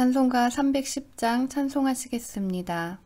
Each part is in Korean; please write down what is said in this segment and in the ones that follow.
찬송가 310장 찬송하시겠습니다.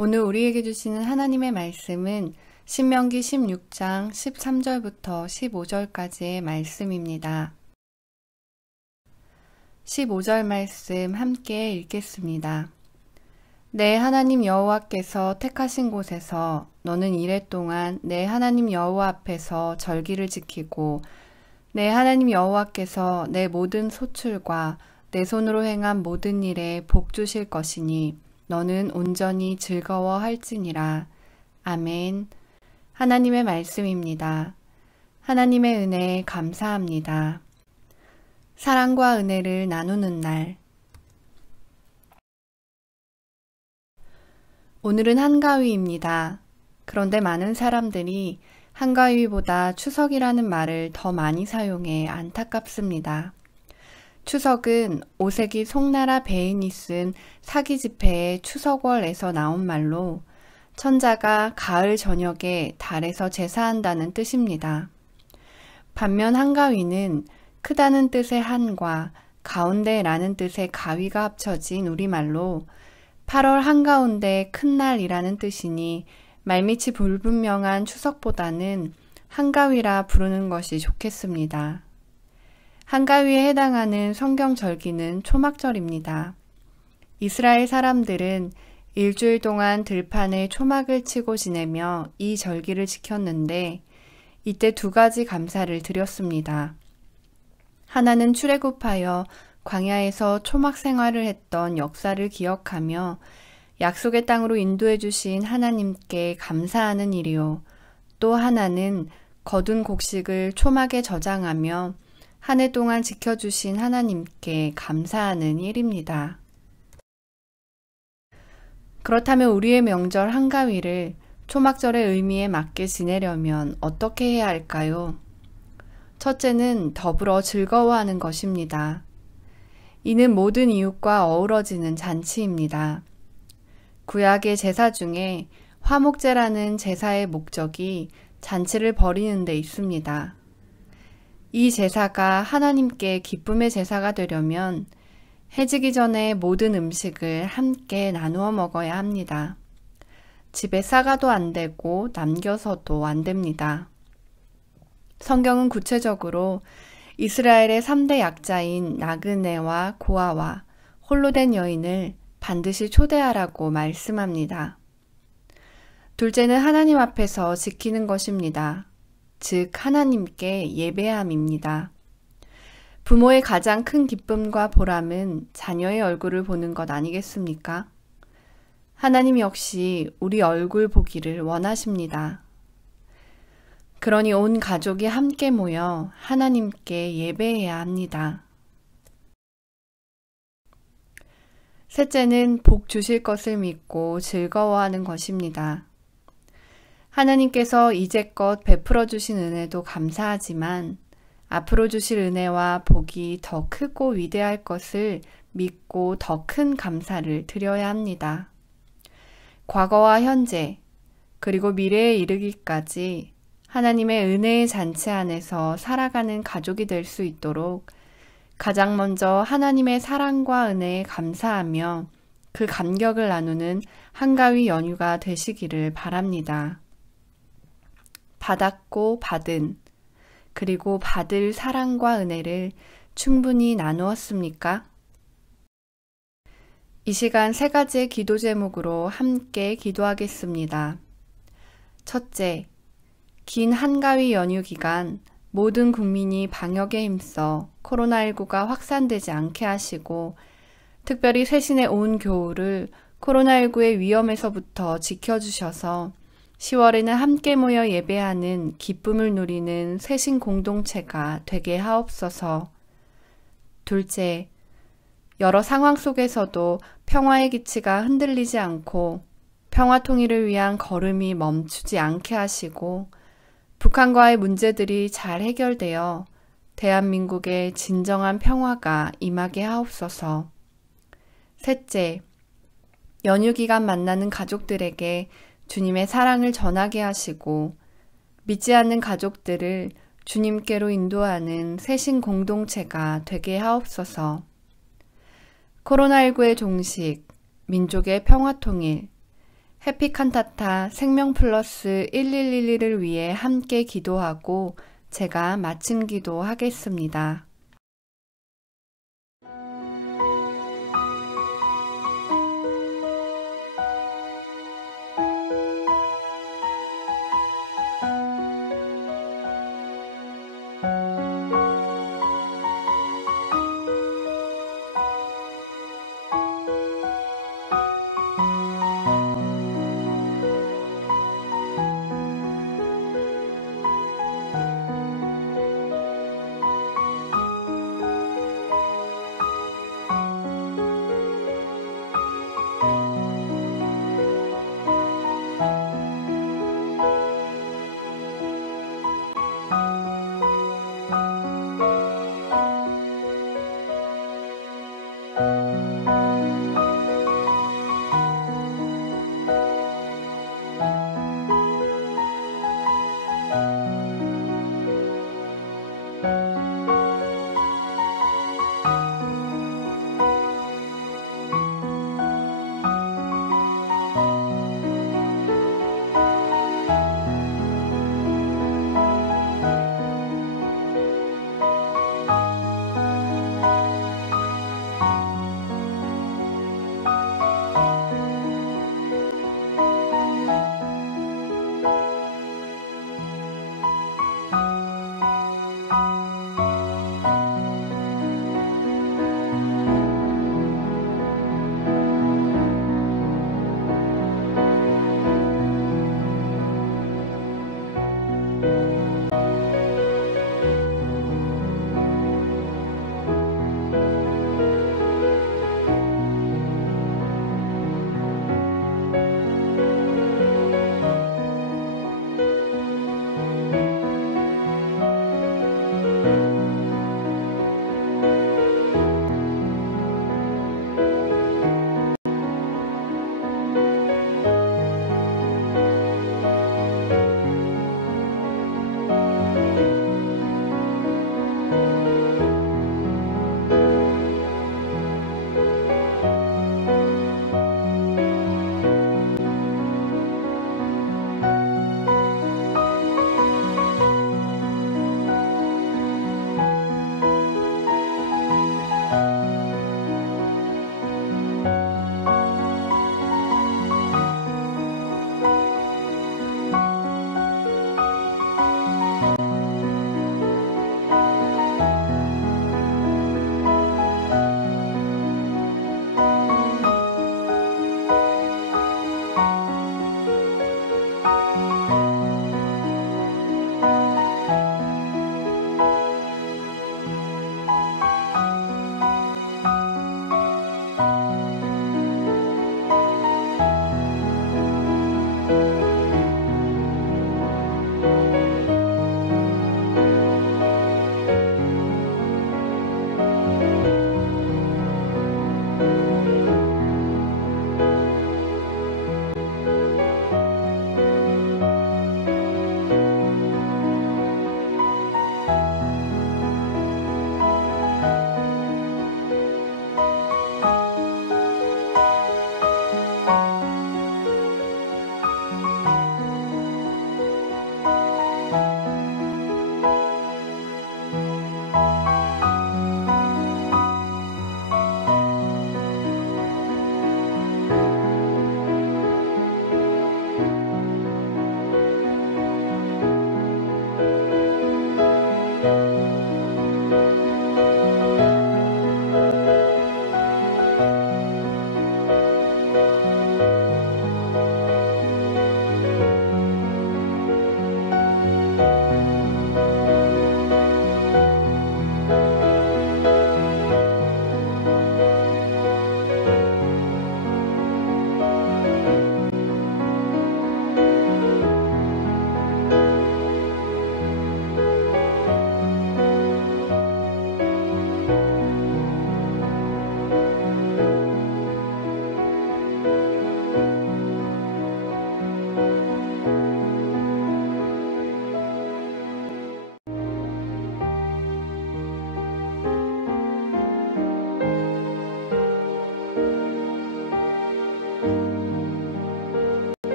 오늘 우리에게 주시는 하나님의 말씀은 신명기 16장 13절부터 15절까지의 말씀입니다. 15절 말씀 함께 읽겠습니다. 내 하나님 여호와께서 택하신 곳에서 너는 이래 동안 내 하나님 여호와 앞에서 절기를 지키고 내 하나님 여호와께서 내 모든 소출과 내 손으로 행한 모든 일에 복 주실 것이니 너는 온전히 즐거워할지니라. 아멘. 하나님의 말씀입니다. 하나님의 은혜에 감사합니다. 사랑과 은혜를 나누는 날. 오늘은 한가위입니다. 그런데 많은 사람들이 한가위보다 추석이라는 말을 더 많이 사용해 안타깝습니다. 추석은 오세기 송나라 베인이 쓴 사기 지폐의 추석월에서 나온 말로 천자가 가을 저녁에 달에서 제사한다는 뜻입니다. 반면 한가위는 크다는 뜻의 한과 가운데라는 뜻의 가위가 합쳐진 우리말로 8월 한가운데 큰 날이라는 뜻이니 말미치 불분명한 추석보다는 한가위라 부르는 것이 좋겠습니다. 한가위에 해당하는 성경 절기는 초막절입니다. 이스라엘 사람들은 일주일 동안 들판에 초막을 치고 지내며 이 절기를 지켰는데 이때 두 가지 감사를 드렸습니다. 하나는 출애굽하여 광야에서 초막 생활을 했던 역사를 기억하며 약속의 땅으로 인도해 주신 하나님께 감사하는 일이요. 또 하나는 거둔 곡식을 초막에 저장하며 한 해 동안 지켜주신 하나님께 감사하는 일입니다. 그렇다면 우리의 명절 한가위를 초막절의 의미에 맞게 지내려면 어떻게 해야 할까요? 첫째는 더불어 즐거워하는 것입니다. 이는 모든 이웃과 어우러지는 잔치입니다. 구약의 제사 중에 화목제라는 제사의 목적이 잔치를 벌이는 데 있습니다. 이 제사가 하나님께 기쁨의 제사가 되려면 해지기 전에 모든 음식을 함께 나누어 먹어야 합니다. 집에 싸가도 안 되고 남겨서도 안 됩니다. 성경은 구체적으로 이스라엘의 3대 약자인 나그네와 고아와 홀로 된 여인을 반드시 초대하라고 말씀합니다. 둘째는 하나님 앞에서 지키는 것입니다. 즉 하나님께 예배함입니다. 부모의 가장 큰 기쁨과 보람은 자녀의 얼굴을 보는 것 아니겠습니까? 하나님 역시 우리 얼굴 보기를 원하십니다. 그러니 온 가족이 함께 모여 하나님께 예배해야 합니다. 셋째는 복 주실 것을 믿고 즐거워하는 것입니다. 하나님께서 이제껏 베풀어 주신 은혜도 감사하지만 앞으로 주실 은혜와 복이 더 크고 위대할 것을 믿고 더 큰 감사를 드려야 합니다. 과거와 현재, 그리고 미래에 이르기까지 하나님의 은혜의 잔치 안에서 살아가는 가족이 될 수 있도록 가장 먼저 하나님의 사랑과 은혜에 감사하며 그 감격을 나누는 한가위 연휴가 되시기를 바랍니다. 받았고 받은, 그리고 받을 사랑과 은혜를 충분히 나누었습니까? 이 시간 세 가지의 기도 제목으로 함께 기도하겠습니다. 첫째, 긴 한가위 연휴 기간 모든 국민이 방역에 힘써 코로나19가 확산되지 않게 하시고 특별히 쇄신의 온 교우를 코로나19의 위험에서부터 지켜주셔서 10월에는 함께 모여 예배하는 기쁨을 누리는 쇄신 공동체가 되게 하옵소서. 둘째, 여러 상황 속에서도 평화의 기치가 흔들리지 않고 평화 통일을 위한 걸음이 멈추지 않게 하시고 북한과의 문제들이 잘 해결되어 대한민국의 진정한 평화가 임하게 하옵소서. 셋째, 연휴 기간 만나는 가족들에게 주님의 사랑을 전하게 하시고 믿지 않는 가족들을 주님께로 인도하는 쇄신 공동체가 되게 하옵소서. 코로나19의 종식, 민족의 평화통일, 해피칸타타 생명플러스 1111을 위해 함께 기도하고 제가 마침 기도하겠습니다.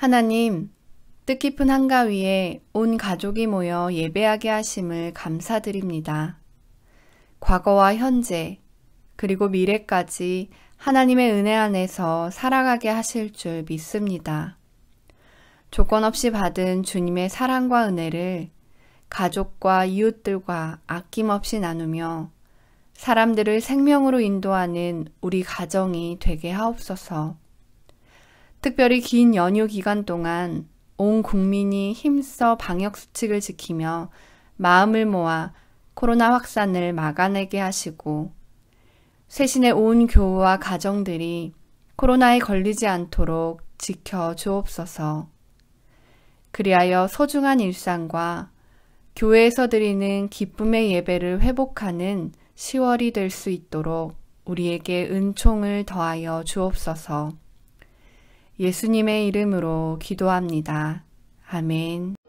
하나님, 뜻깊은 한가위에 온 가족이 모여 예배하게 하심을 감사드립니다. 과거와 현재, 그리고 미래까지 하나님의 은혜 안에서 살아가게 하실 줄 믿습니다. 조건 없이 받은 주님의 사랑과 은혜를 가족과 이웃들과 아낌없이 나누며 사람들을 생명으로 인도하는 우리 가정이 되게 하옵소서. 특별히 긴 연휴 기간 동안 온 국민이 힘써 방역수칙을 지키며 마음을 모아 코로나 확산을 막아내게 하시고 쇄신의 온 교우와 가정들이 코로나에 걸리지 않도록 지켜 주옵소서. 그리하여 소중한 일상과 교회에서 드리는 기쁨의 예배를 회복하는 10월이 될 수 있도록 우리에게 은총을 더하여 주옵소서. 예수님의 이름으로 기도합니다. 아멘.